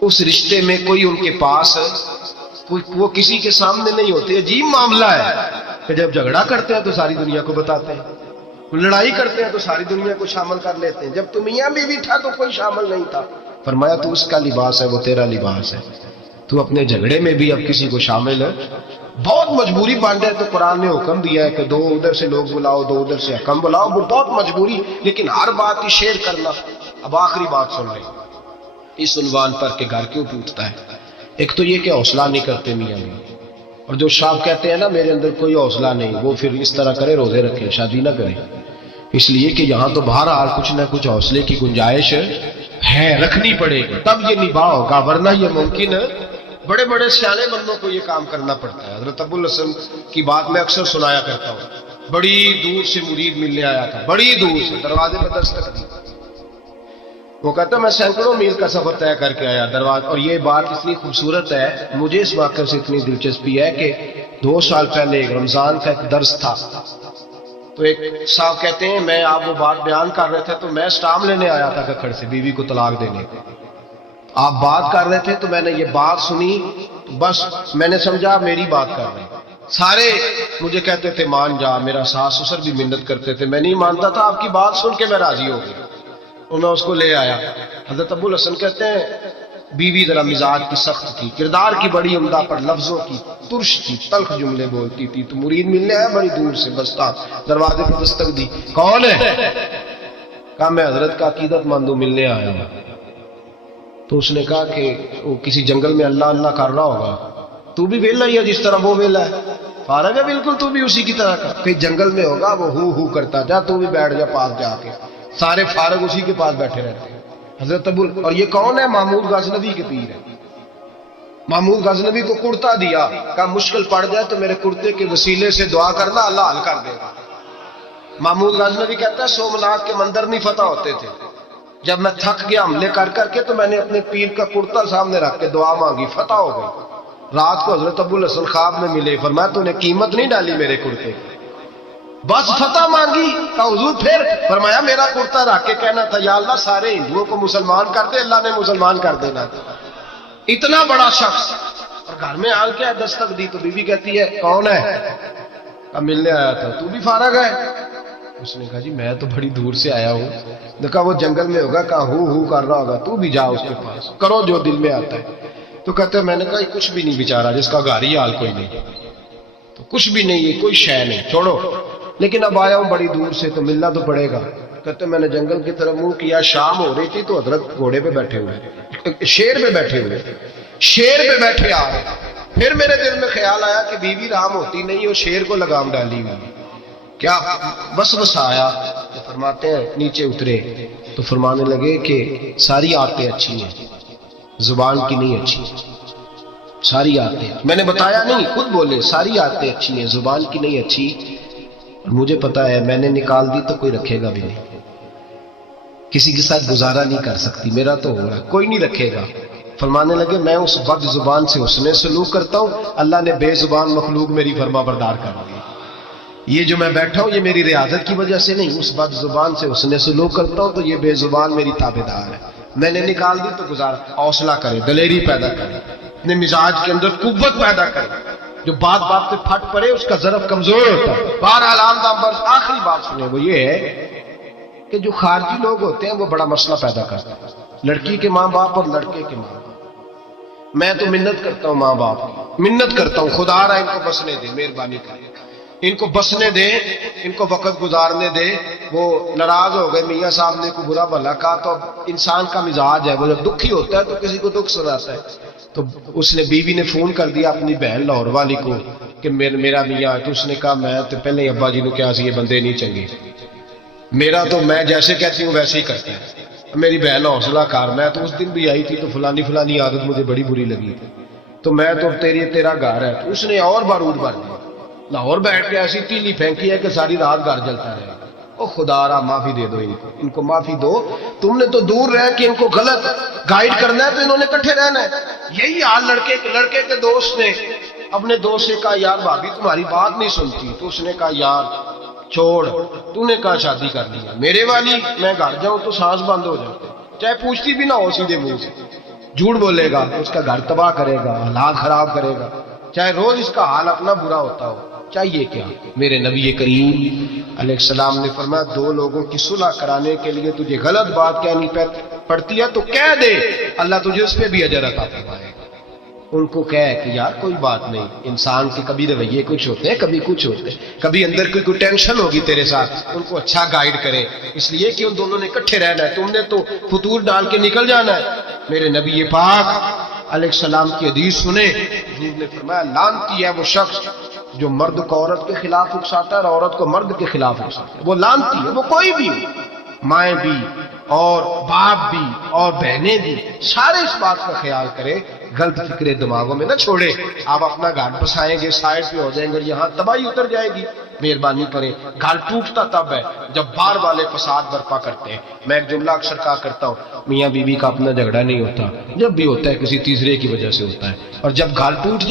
اس رشتے میں کوئی ان کے پاس وہ کسی کے سامنے نہیں ہوتے، عجیب معاملہ ہے کہ جب جھگڑا کرتے ہیں تو ساری دنیا کو بتاتے ہیں، لڑائی کرتے ہیں تو ساری دنیا کو شامل کر لیتے ہیں، جب تو میاں بیوی تھا تو کوئی شامل نہیں تھا۔ فرمایا تو اس کا لباس ہے، وہ تیرا لباس ہے، تو اپنے جھگڑے میں بھی اب کسی کو شامل ہے، بہت مجبوری بن جائے تو قرآن نے حکم دیا ہے کہ 2 ادھر سے لوگ بلاؤ 2 ادھر سے حکم بلاؤ، وہ بہت مجبوری، لیکن ہر بات کی شیئر کرنا۔ اب آخری بات سن لیں اس عنوان پر کہ گھر کیوں ٹوٹتا ہے۔ ایک تو یہ کہ حوصلہ نہیں کرتے میاں بیوی، اور جو صاحب کہتے ہیں نا میرے اندر کوئی حوصلہ نہیں، وہ پھر اس طرح کرے روزے رکھے شادی نہ کرے، اس لیے کہ یہاں تو بہرحال کچھ نہ کچھ حوصلے کی گنجائش ہے، رکھنی پڑے گی تب یہ نباہ ہوگا، ورنہ یہ ممکن ہے۔ بڑے بڑے سیانے بندوں کو یہ کام کرنا پڑتا ہے۔ حضرت ابو الحسن کی بات میں اکثر سنایا کرتا ہوں، بڑی دور سے مرید ملنے آیا تھا، بڑی دور سے، دروازے پہ دستک دی، وہ کہتا میں سینکڑوں میل کا سفر طے کر کے آیا دروازہ، اور یہ بات اتنی خوبصورت ہے، مجھے اس واقعے سے اتنی دلچسپی ہے کہ 2 سال پہلے رمضان کا ایک درس تھا، تو ایک صاحب کہتے ہیں میں آپ وہ بات بیان کر رہے تھے تو میں سٹام لینے آیا تھا ککھڑ سے بیوی کو طلاق دینے، آپ بات کر رہے تھے تو میں نے یہ بات سنی، تو بس میں نے سمجھا میری بات کر رہے ہیں، سارے مجھے کہتے تھے مان جا، میرا ساس سسر بھی منت کرتے تھے، میں نہیں مانتا تھا، آپ کی بات سن کے میں راضی ہو گیا، اور میں اس کو لے آیا۔ حضرت ابو الحسن کہتے ہیں بیوی ذرا مزاج کی سخت تھی، کردار کی بڑی عمدہ، پر لفظوں کی ترش تھی، تلخ جملے بولتی تھی، تو مرید ملنے آیا بڑی دور سے، بستا دروازے پر دستک دی، کون ہے؟ کہا میں حضرت کا عقیدت مندوں ملنے آیا ہوں۔ تو اس نے کہا کہ وہ کسی جنگل میں اللہ اللہ کر رہا ہوگا، تو بھی ویلا ہی ہے جس طرح وہ ویلا ہے، فارغ ہے بالکل، تو بھی اسی کی طرح کا، کہ جنگل میں ہوگا وہ ہو کرتا، جا تو بھی بیٹھ جا پاس جا کے، سارے فارغ اسی کے پاس بیٹھے رہتے ہیں۔ حضرت ابو، اور یہ کون ہے؟ محمود غزنوی کے پیر ہے۔ محمود غزنوی کو کرتا دیا، کہا مشکل پڑ جائے تو میرے کرتے کے وسیلے سے دعا کرنا، اللہ حل کر دے گا۔ محمود غزنوی کہتا ہے سومناتھ کے مندر نہیں فتح ہوتے تھے، جب میں تھک گیا حملے کر کر کے تو میں نے اپنے پیر کا کرتا سامنے رکھ کے دعا مانگی، فتح ہو گئی۔ رات کو حضرت ابو الحسن خواب میں ملے، فرمایا تو نے قیمت نہیں ڈالی میرے کرتے کی، بس فتح مانگی۔ کہا حضور پھر؟ فرمایا میرا کرتا رکھ کے کہنا تھا یا اللہ سارے ہندوؤں کو مسلمان کر دے، اللہ نے مسلمان کر دینا تھا۔ اتنا بڑا شخص، اور گھر میں آ کے دستک دی تو بیوی کہتی ہے کون ہے؟ کہا ملنے آیا تھا، تو بھی فارغ ہے؟ اس نے کہا جی میں تو بڑی دور سے آیا ہوں۔ کہا وہ جنگل میں ہوگا، کہا ہو کر رہا ہوگا، تو بھی جا اس کے پاس، کرو جو دل میں آتا ہے۔ تو کہتے ہیں میں نے کہا کچھ بھی نہیں بیچارہ، جس کا گھر ہی حال کوئی نہیں، تو کچھ بھی نہیں ہے، کوئی شے نہیں، چھوڑو، لیکن اب آیا ہوں بڑی دور سے تو ملنا تو پڑے گا۔ کہتے میں نے جنگل کی طرف منہ کیا، شام ہو رہی تھی تو حضرت گھوڑے پہ بیٹھے ہوئے، شیر پہ بیٹھے ہوئے، شیر پہ بیٹھے آ رہے، پھر میرے دل میں خیال آیا کہ بیوی رام ہوتی نہیں، وہ شیر کو لگام ڈالی ہوئی، کیا بس آیا تو فرماتے ہیں نیچے اترے تو فرمانے لگے کہ ساری عادتیں اچھی ہیں، زبان کی نہیں اچھی، ساری عادتیں، میں نے بتایا نہیں، خود بولے ساری عادتیں اچھی ہیں، زبان کی نہیں اچھی، اور مجھے پتا ہے میں نے نکال دی تو کوئی رکھے گا بھی نہیں، کسی کے ساتھ گزارا نہیں کر سکتی، میرا تو ہو رہا کوئی نہیں رکھے گا۔ فرمانے لگے میں اس بد زبان سے حسن سلوک کرتا ہوں، اللہ نے بے زبان مخلوق میری فرما بردار کر دی، یہ جو میں بیٹھا ہوں یہ میری ریاضت کی وجہ سے نہیں، اس بد زبان سے حسن سلوک کرتا ہوں تو یہ بے زبان میری تابعدار ہے، میں نے نکال دی تو گزارا۔ حوصلہ کرے، دلیری پیدا کرے، اپنے مزاج کے اندر قوت پیدا کرے، جو بات پہ پھٹ پڑے اس کا ضرب کمزور ہوتا ہے۔ بہرحال بس آخری بات سنیں، وہ یہ ہے کہ جو خارجی لوگ ہوتے ہیں وہ بڑا مسئلہ پیدا کرتے ہیں، لڑکی کے ماں باپ اور لڑکے کے ماں باپ۔ میں تو منت کرتا ہوں ماں باپ کی، منت کرتا ہوں خدا را ان کو بسنے دے، مہربانی کرے ان کو بسنے دے، ان کو وقت گزارنے دے۔ وہ ناراض ہو گئے، میاں صاحب نے کوئی برا بھلا کہا، تو انسان کا مزاج ہے، وہ جب دکھی ہوتا ہے تو کسی کو دکھ سناتا ہے۔ تو اس نے بیوی نے فون کر دیا اپنی بہن لاہور والی کو کہ میرا میاں، تو اس نے کہا میں تو پہلے ابا جی نے کیا سی یہ بندے نہیں چنگے، میرا تو میں جیسے کہتی ہوں ویسے ہی کرتا ہے۔ میری بہن حوصلہ کار، میں تو اس دن بھی آئی تھی تو فلانی عادت مجھے بڑی بری لگی تھی، تو میں تو تیرا گھر ہے، تو اس نے اور بارود بھر دیا، لاہور بیٹھ کے ایسی تیلی پھینکی ہے کہ ساری رات گھر جلتا رہے گا۔ او خدا را معافی دے دو ان کو معافی دو، تم نے تو دور رہ کہ ان کو غلط گائیڈ کرنا ہے تو انہوں نے کٹھے رہنا ہے۔ یہی حال لڑکے کے دوست نے اپنے دوست سے کہا یار بھابی تمہاری بات نہیں سنتی، تو اس نے کہا یار چھوڑ، تو نے کہا شادی کر لیا میرے والی، میں گھر جاؤں تو سانس بند ہو جاتے، چاہے پوچھتی بھی نہ ہو سیدھے منہ سے، جھوٹ بولے گا، اس کا گھر تباہ کرے گا، حالات خراب کرے گا، چاہے روز اس کا حال اپنا برا ہوتا ہو۔ چاہیے کیا؟ میرے نبی کریم علیہ السلام نے فرمایا دو لوگوں کی صلح کرانے کے لیے تجھے غلط بات کہنی پڑتی ہے تو کہہ دے، اللہ تجھے اس پہ بھی اجر عطا فرمائے گا۔ ان کو کہے کہ یار کوئی بات نہیں، انسان کے کبھی رویے کچھ ہوتے ہیں، کبھی کچھ ہوتے ہیں، کبھی اندر کوئی ٹینشن ہوگی تیرے ساتھ، ان کو اچھا گائیڈ کرے، اس لیے کہ ان دونوں نے اکٹھے رہنا ہے، تم نے تو فطور ڈال کے نکل جانا ہے۔ میرے نبی پاک علیہ السلام کی حدیث سنے، حضور نے فرمایا لعنتی ہے وہ شخص جو مرد کو عورت کے خلاف اکساتا ہے اور عورت کو مرد کے خلاف اکساتا ہے، وہ لعنتی ہے، وہ کوئی بھی، مائیں بھی اور باپ بھی اور بہنیں بھی، سارے اس بات کا خیال کرے، غلط فکرے دماغوں میں نہ چھوڑے۔ آپ اپنا گھر بسائیں گے، سائڈ پہ ہو جائیں گے، یہاں تباہی اتر جائے گی۔ مہربانی کریں، گھر ٹوٹتا تب ہے جب بار والے فساد برپا کرتے ہیں۔ میں ایک جملہ اکثر کہا کرتا ہوں، میاں بیوی کا اپنا جھگڑا نہیں ہوتا، جب بھی ہوتا ہے کسی تیسرے کی وجہ سے ہوتا ہے، اور جب گھر ٹوٹ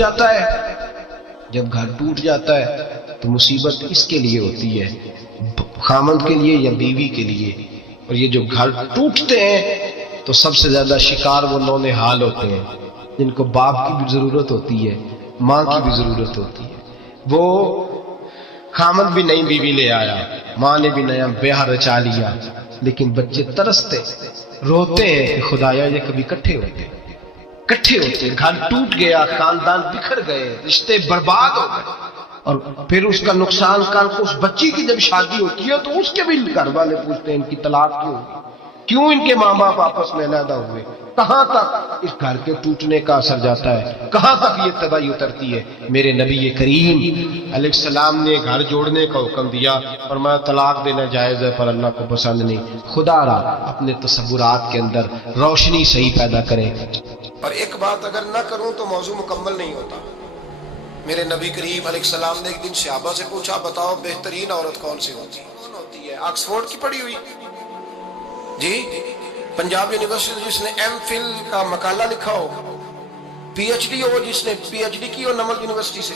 جاتا ہے تو مصیبت اس کے لیے ہوتی ہے، خامند کے لیے یا بیوی کے لیے۔ اور یہ جو گھر ٹوٹتے ہیں تو سب سے زیادہ شکار وہ نونہال ہوتے ہیں جن کو باپ کی بھی ضرورت ہوتی ہے، ماں کی بھی ضرورت ہوتی ہے۔ وہ خامند بھی نئی بیوی لے آیا، ماں نے بھی نیا بیاہ رچا لیا، لیکن بچے ترستے روتے ہیں کہ خدایا یہ کبھی کٹھے ہوتے، گھر ٹوٹ گیا، خاندان بکھر گئے، رشتے برباد ہو گئے، اور پھر اس کا نقصان کل کو اس بچی کی جب شادی ہوتی ہے تو اس کے بھی گھر والے پوچھتے ہیں ان کی طلاق کیوں ہوئی، کیوں ان کے ماں باپ آپس میں علیحدہ ہوئے، کہاں تک اس گھر کے ٹوٹنے کا اثر جاتا ہے، کہاں تک یہ تباہی اترتی ہے۔ میرے نبی کریم علیہ السلام نے گھر جوڑنے کا حکم دیا، فرمایا طلاق دینا جائز ہے پر اللہ کو پسند نہیں۔ خدا را اپنے تصورات کے اندر روشنی صحیح پیدا کرے۔ اور ایک بات اگر نہ کروں تو موضوع مکمل نہیں ہوتا۔ میرے نبی کریم علیہ السلام نے ایک دن صحابہ سے پوچھا بتاؤ بہترین عورت کون سی ہوتی ہے؟ آکسفورڈ کی پڑھی ہوئی جی، پنجاب یونیورسٹی جس نے ایم فل کا مقالہ لکھا ہو، پی ایچ ڈی ہو جس نے پی ایچ ڈی کی ہو نمل یونیورسٹی سے،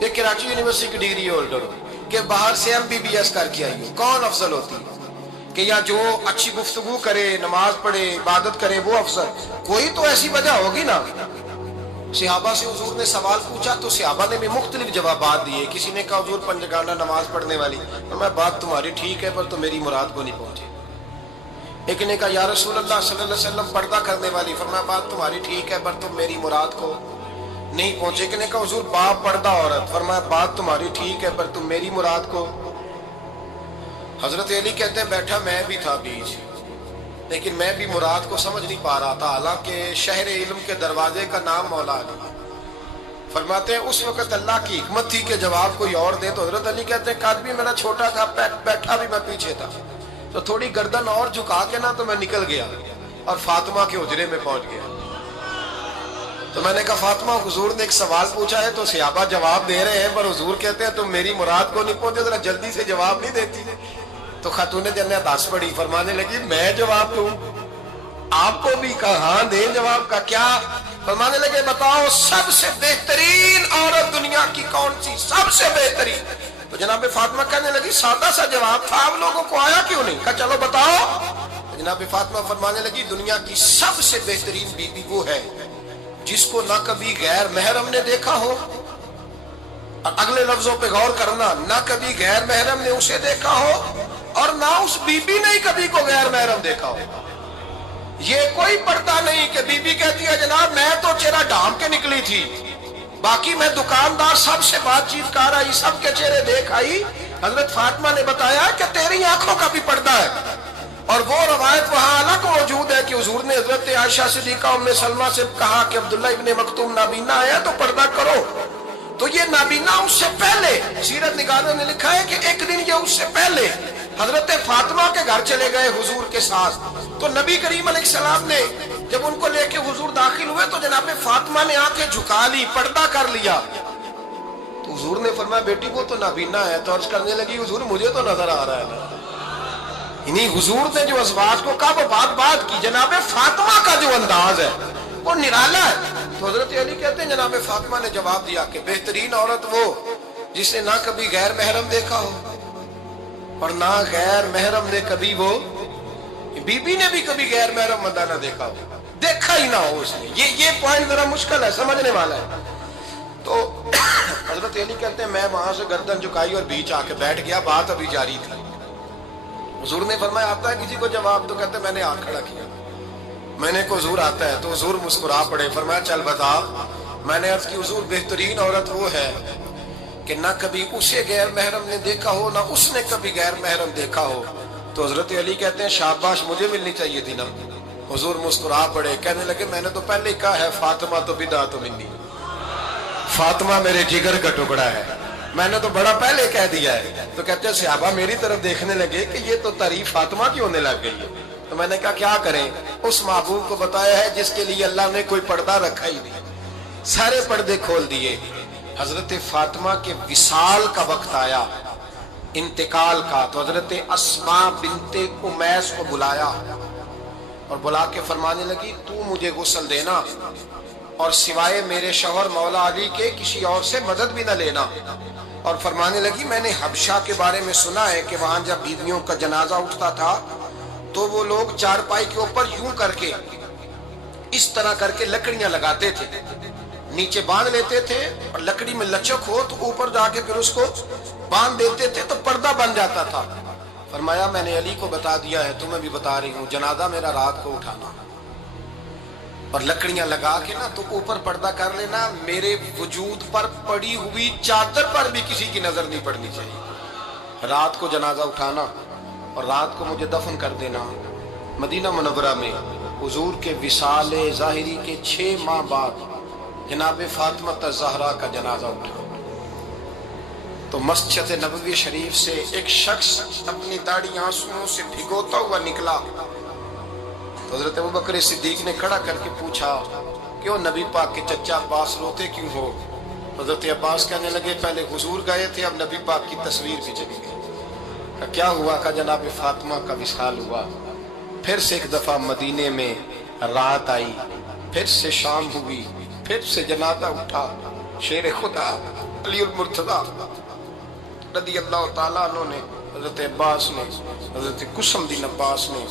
یا کراچی یونیورسٹی کی ڈگری ہولڈر ہو کہ باہر سے ایم بی بی ایس کر کے آئی ہو، کون افضل ہوتی ہے؟ کہ یا جو اچھی گفتگو کرے، نماز پڑھے، عبادت کرے وہ افضل؟ کوئی تو ایسی وجہ ہوگی نا۔ صحابہ سے حضور نے سوال پوچھا تو صحابہ نے بھی مختلف جوابات دیے۔ کسی نے کہا حضور پنجگانہ نماز پڑھنے والی، میں بات تمہاری ٹھیک ہے پر تو میری مراد کو نہیں پہنچی۔ ایک نے کہا یا رسول اللہ صلی اللہ علیہ وسلم پردہ کرنے والی، فرمایا بات تمہاری ٹھیک ہے پر تم میری مراد کو نہیں پہنچے۔ ایک نے کہا حضور باپ پردہ عورت، فرمایا بات تمہاری ٹھیک ہے پر تم میری مراد کو۔ حضرت علی کہتے ہیں بیٹھا میں بھی تھا بیچ، لیکن میں بھی مراد کو سمجھ نہیں پا رہا تھا، حالانکہ شہر علم کے دروازے کا نام مولا علی ہے۔ فرماتے ہیں اس وقت اللہ کی حکمت تھی کہ جواب کوئی اور دے، تو حضرت علی کہتے ہیں قد بھی میرا چھوٹا تھا، بیٹھا بھی میں پیچھے تھا، تو تھوڑی گردن اور جھکا کے نا تو میں نکل گیا اور فاطمہ کے حجرے میں پہنچ گیا۔ تو میں نے کہا فاطمہ حضور نے ایک سوال پوچھا ہے تو صحابہ جواب دے رہے ہیں، پر حضور کہتے ہیں تم میری مراد کو نہیں پہنچے، ذرا جلدی سے جواب نہیں دیتی۔ تو خاتون جنت ہنس پڑی، فرمانے لگی میں جواب دوں؟ آپ کو بھی کہا ہاں دیں جواب کا کیا؟ فرمانے لگے بتاؤ سب سے بہترین عورت دنیا کی کون سی، سب سے بہترین؟ تو جناب فاطمہ کہنے لگی سادہ سا جواب تھا، آپ لوگوں کو آیا کیوں نہیں؟ کہا چلو بتاؤ۔ جناب فاطمہ فرمانے لگی دنیا کی سب سے بہترین بیوی وہ ہے جس کو نہ کبھی غیر محرم نے دیکھا ہو، اور اگلے لفظوں پہ غور کرنا، نہ کبھی غیر محرم نے اسے دیکھا ہو اور نہ اس بی بی نے کبھی کو غیر محرم دیکھا ہو۔ یہ کوئی پردہ نہیں کہ بی بی کہتی ہے جناب میں تو چہرہ ڈھانپ کے نکلی تھی، باقی میں دکاندار سب سے بات چیت کر آئی، سب کے چہرے دیکھ آئی۔ حضرت فاطمہ نے بتایا کہ تیری آنکھوں کا بھی پردہ ہے، اور وہ روایت وہاں الگ موجود ہے کہ حضور نے حضرت عائشہ صدیقہ ام سلمہ سے کہا کہ عبداللہ ابن مکتوم نابینا آیا تو پردہ کرو، تو یہ نابینا اس سے پہلے سیرت نگاروں نے لکھا ہے کہ ایک دن یہ اس سے پہلے حضرت فاطمہ کے گھر چلے گئے حضور کے ساتھ، تو نبی کریم علیہ السلام نے جب ان کو لے کے حضور داخل ہوئے تو جناب فاطمہ نے آنکھیں جھکا لی، پردہ کر لیا، تو حضور نے فرمایا بیٹی وہ تو نابینا ہے، تو عرض کرنے لگی حضور مجھے تو نظر آ رہا ہے نا۔ یعنی حضور نے جو ازواج کو کہا وہ بات کی، جناب فاطمہ کا جو انداز ہے وہ نرالا ہے۔ تو حضرت علی کہتے ہیں جناب فاطمہ نے جواب دیا کہ بہترین عورت وہ جس نے نہ کبھی غیر محرم دیکھا ہو اور نہ غیر محرم نے کبھی، وہ بی بی نے بھی کبھی غیر محرم بندہ نہ دیکھا ہو، دیکھا ہی نہ ہو اس نے۔ یہ پوائنٹ ذرا مشکل ہے، سمجھنے والا ہے۔ تو حضرت علی کہتے ہیں میں وہاں سے گردن جھکائی اور بیچ آ کے بیٹھ گیا، بات ابھی جاری تھی۔ حضور نے فرمایا آتا ہے کسی کو جواب؟ تو کہتے ہیں میں نے آنکھ کھڑا کیا، میں نے کو حضور آتا ہے، تو حضور مسکرا پڑے، فرمایا چل بتا۔ میں نے عرض کی حضور بہترین عورت وہ ہے کہ نہ کبھی اسے غیر محرم نے دیکھا ہو نہ اس نے کبھی غیر محرم دیکھا ہو۔ تو حضرت علی کہتے ہیں شاباش مجھے ملنی چاہیے تھی نا۔ حضور مسکرا پڑے، کہنے لگے میں نے تو پہلے ہی کہا ہے فاطمہ تو بدعت منی، فاطمہ میرے جگر کا ٹکڑا ہے، میں نے تو بڑا پہلے کہہ دیا ہے۔ تو کہتے ہیں صحابہ میری طرف دیکھنے لگے کہ یہ تو تعریف فاطمہ کی ہونے لگ گئی ہے۔ تو میں نے کہا کیا کریں؟ اس محبوب کو بتایا ہے جس کے لیے اللہ نے کوئی پردہ رکھا ہی نہیں، سارے پردے کھول دیے۔ حضرت فاطمہ کے وصال کا وقت آیا، انتقال کا، تو حضرت اسماء بنت امیس کو بلایا اور بلا کے فرمانے لگی تو مجھے غسل دینا اور سوائے میرے شوہر مولا علی کے کسی اور سے مدد بھی نہ لینا۔ اور فرمانے لگی میں نے حبشہ کے بارے میں سنا ہے کہ وہاں جب بیویوں کا جنازہ اٹھتا تھا تو وہ لوگ چارپائی کے اوپر یوں کر کے اس طرح کر کے لکڑیاں لگاتے تھے، نیچے باندھ لیتے تھے اور لکڑی میں لچک ہو تو اوپر جا کے پھر اس کو باندھ دیتے تھے تو پردہ بن جاتا تھا۔ فرمایا میں نے علی کو بتا دیا ہے، تمہیں بھی بتا رہی ہوں، جنازہ میرا رات کو اٹھانا اور لکڑیاں لگا کے نا تو اوپر پردہ کر لینا، میرے وجود پر پڑی ہوئی چادر پر بھی کسی کی نظر نہیں پڑنی چاہیے۔ رات کو جنازہ اٹھانا اور رات کو مجھے دفن کر دینا۔ مدینہ منورہ میں حضور کے وصال ظاہری کے 6 ماہ بعد جناب فاطمہ الزہرا کا جنازہ اٹھا، تو مسجد نبوی شریف سے ایک شخص اپنی داڑھی آنسوؤں سے بھگوتا ہوا نکلا۔ تو حضرت ابوبکر صدیق نے کھڑا کر کے پوچھا کیوں نبی پاک کے چچا عباس روتے کیوں ہو؟ حضرت عباس کہنے لگے پہلے حضور گئے تھے، اب نبی پاک کی تصویر بھی چلی گئی۔ کیا ہوا؟ کہ جناب فاطمہ کا وصال ہوا۔ پھر سے ایک دفعہ مدینے میں رات آئی، پھر سے شام ہوئی، پھر سے جنازہ اٹھا۔ شیر خدا علی المرتضیٰ رضی اللہ تعالیٰ عنہ نے، حضرت عباس نے، حضرت قسم الدین عباس نے،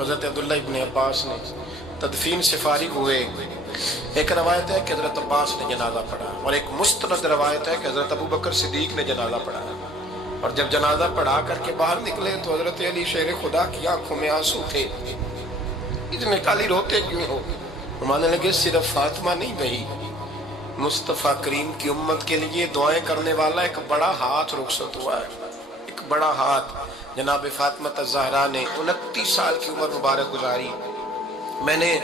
حضرت عبداللہ ابن عباس نے تدفین سے فارغ ہوئے۔ ایک روایت ہے کہ حضرت عباس نے جنازہ پڑھا اور ایک مستند روایت ہے کہ حضرت ابوبکر صدیق نے جنازہ پڑھا، اور جب جنازہ پڑھا کر کے باہر نکلے تو حضرت علی شیر خدا کی آنکھوں میں آنسو تھے۔ اتنے کالی روتے کیوں ہو؟ فرمانے لگے صرف فاطمہ نہیں بہی، مصطفیٰ کریم کی امت کے لیے دعائیں کرنے والا ایک بڑا ہاتھ رخصت ہوا ہے، ایک بڑا ہاتھ۔ جناب فاطمہ الزہرا نے 29 سال کی عمر مبارک گزاری۔ میں نے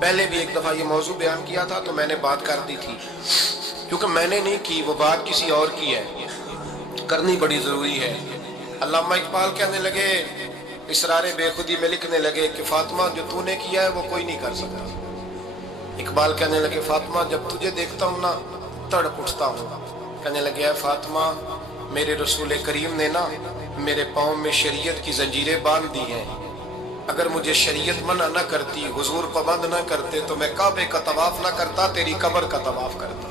پہلے بھی ایک دفعہ یہ موضوع بیان کیا تھا تو میں نے بات کر دی تھی کیونکہ میں نے نہیں کی، وہ بات کسی اور کی ہے، کرنی بڑی ضروری ہے۔ علامہ اقبال کہنے لگے، اسرار بے خودی میں لکھنے لگے کہ فاطمہ جو تو نے کیا ہے وہ کوئی نہیں کر سکتا۔ اقبال کہنے لگے فاطمہ جب تجھے دیکھتا ہوں نا تڑپ اٹھتا ہوں۔ کہنے لگے اے فاطمہ میرے رسول کریم نے نا میرے پاؤں میں شریعت کی زنجیریں باندھ دی ہیں، اگر مجھے شریعت منع نہ کرتی، حضور پابند نہ کرتے تو میں کعبے کا طواف نہ کرتا، تیری قبر کا طواف کرتا۔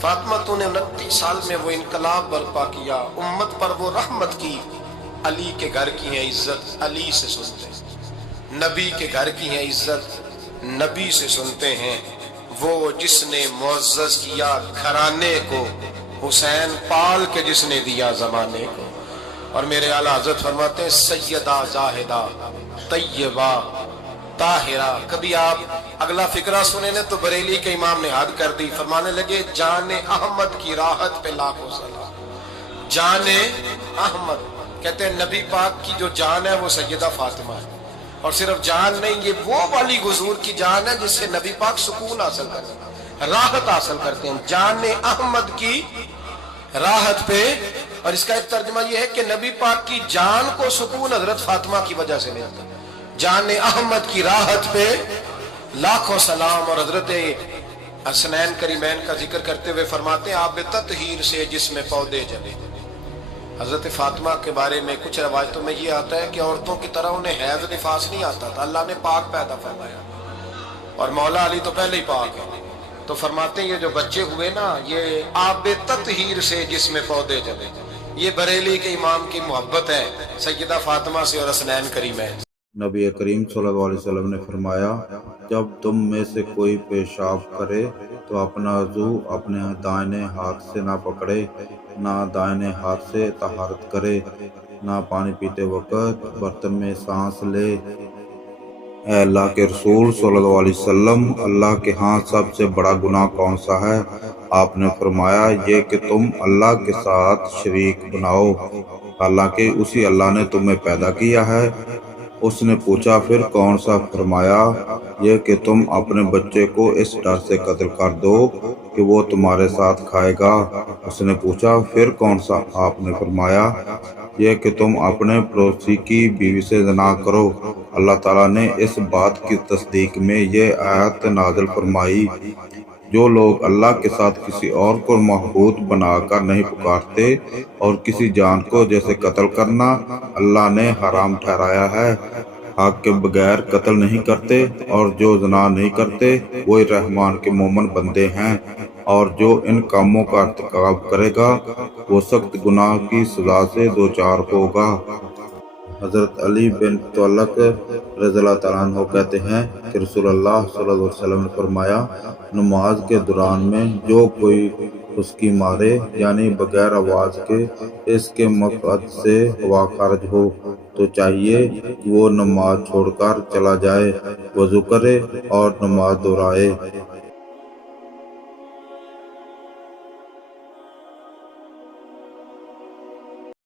فاطمہ تو نے 29 سال میں وہ انقلاب برپا کیا، امت پر وہ رحمت کی۔ علی کے گھر کی ہے عزت، علی سے سنتے ہیں، نبی کے گھر کی ہے عزت، نبی سے سنتے ہیں۔ وہ جس نے معزز کیا گھرانے کو، حسین پال کے جس نے دیا زمانے کو۔ اور میرے اعلیٰ حضرت فرماتے ہیں سیدہ زاہدہ طیبہ طاہرہ۔ کبھی آپ اگلا فقرہ سنیں نا تو بریلی کے امام نے حد کر دی، فرمانے لگے جان احمد کی راحت پہ لاکھوں سلام۔ جان احمد کہتے ہیں نبی پاک کی جو جان ہے وہ سیدہ فاطمہ ہے، اور صرف جان نہیں، یہ وہ والی حضور کی جان ہے جس سے نبی پاک سکون حاصل کرتے ہیں، راحت حاصل کرتے ہیں۔ جان احمد کی راحت پہ، اور اس کا ایک ترجمہ یہ ہے کہ نبی پاک کی جان کو سکون حضرت فاطمہ کی وجہ سے ملتا ہے۔ جان احمد کی راحت پہ لاکھوں سلام۔ اور حضرت حسنین کریمین کا ذکر کرتے ہوئے فرماتے ہیں آب تطہیر سے جس میں پودے جلے۔ حضرت فاطمہ کے بارے میں کچھ روایتوں میں یہ آتا ہے کہ عورتوں کی طرح انہیں حیض نفاس نہیں آتا تھا، اللہ نے پاک پیدا فرمایا، اور مولا علی تو پہلے ہی پاک ہے۔ تو فرماتے ہیں یہ جو بچے ہوئے نا یہ آب تطہیر سے جس میں پودے جلے، یہ بریلی کے امام کی محبت ہے سیدہ فاطمہ سے اور حسنین کریمین۔ نبی کریم صلی اللہ علیہ وسلم نے فرمایا جب تم میں سے کوئی پیشاب کرے تو اپنا عضو اپنے دائنے ہاتھ سے نہ پکڑے، نہ دائنے ہاتھ سے طہارت کرے، نہ پانی پیتے وقت برتن میں سانس لے۔ اے اللہ کے رسول صلی اللہ علیہ وسلم، اللہ کے ہاں سب سے بڑا گناہ کون سا ہے؟ آپ نے فرمایا یہ کہ تم اللہ کے ساتھ شریک بناؤ، حالانکہ اسی اللہ نے تمہیں پیدا کیا ہے۔ اس نے پوچھا پھر کون سا؟ فرمایا یہ کہ تم اپنے بچے کو اس ڈر سے قتل کر دو کہ وہ تمہارے ساتھ کھائے گا۔ اس نے پوچھا پھر کون سا؟ آپ نے فرمایا یہ کہ تم اپنے پڑوسی کی بیوی سے زنا کرو۔ اللہ تعالیٰ نے اس بات کی تصدیق میں یہ آیت نازل فرمائی، جو لوگ اللہ کے ساتھ کسی اور کو معبود بنا کر نہیں پکارتے اور کسی جان کو جیسے قتل کرنا اللہ نے حرام ٹھہرایا ہے، حق کے بغیر قتل نہیں کرتے، اور جو زنا نہیں کرتے وہی رحمان کے مومن بندے ہیں، اور جو ان کاموں کا ارتکاب کرے گا وہ سخت گناہ کی سزا سے دوچار ہوگا۔ حضرت علی بن طلق رضی اللہ تعالیٰ عنہ کہتے ہیں کہ رسول اللہ صلی اللہ علیہ وسلم نے فرمایا نماز کے دوران میں جو کوئی اس کی مارے یعنی بغیر آواز کے اس کے مقعد سے ہوا خارج ہو تو چاہیے وہ نماز چھوڑ کر چلا جائے، وضو کرے اور نماز دہرائے۔